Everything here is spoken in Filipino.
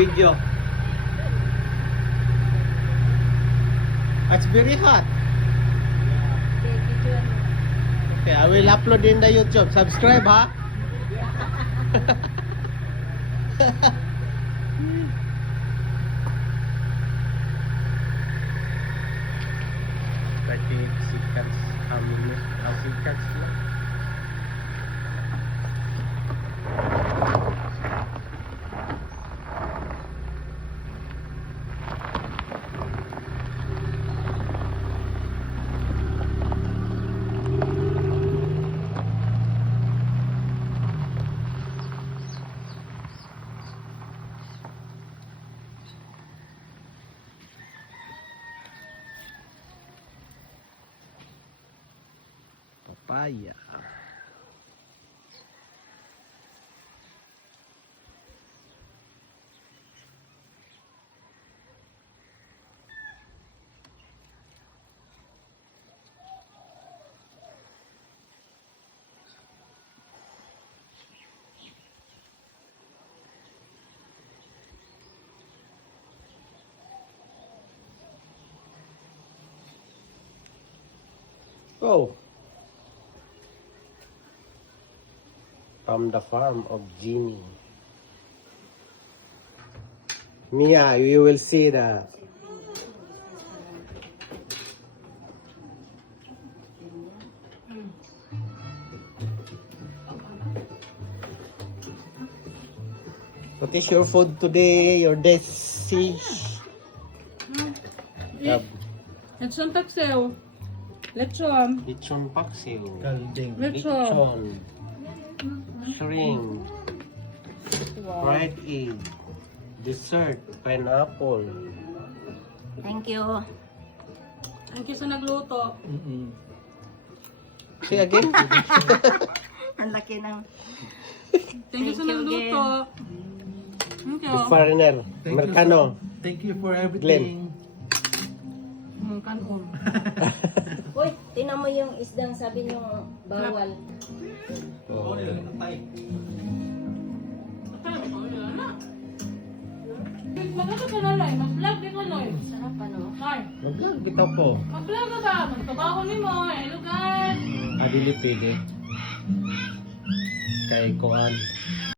video. It's very hot. Okay, video. Okay, I will upload in the YouTube. Subscribe, ha? Seconds, how minutes? How seconds lang? Papaya. Oh. From the farm of Jimmy. Mia, you will see the what is your food today? Your dish? Lechon taxew. Lechon. Lechon paksiw. Kalding. Lechon. Shrimp. Wow. Fried egg. Dessert. Pineapple. Thank you. Thank you sa nagluto. See again? Ang laki ng... Thank you sa nagluto. Thank you. The foreigner. Thank you Americano. Thank you for everything. Kanon. Uy, tinan mo yung isdang sabi nyo bawal. Oh. Magkaka ka na lang. Mag-vlog di ko Loy. Sarap ano? Ay, Mag-vlog kita po. mag-vlog ka ba? Magtrabaho ni mo. Hello guys. Adili pili. Kay Koan.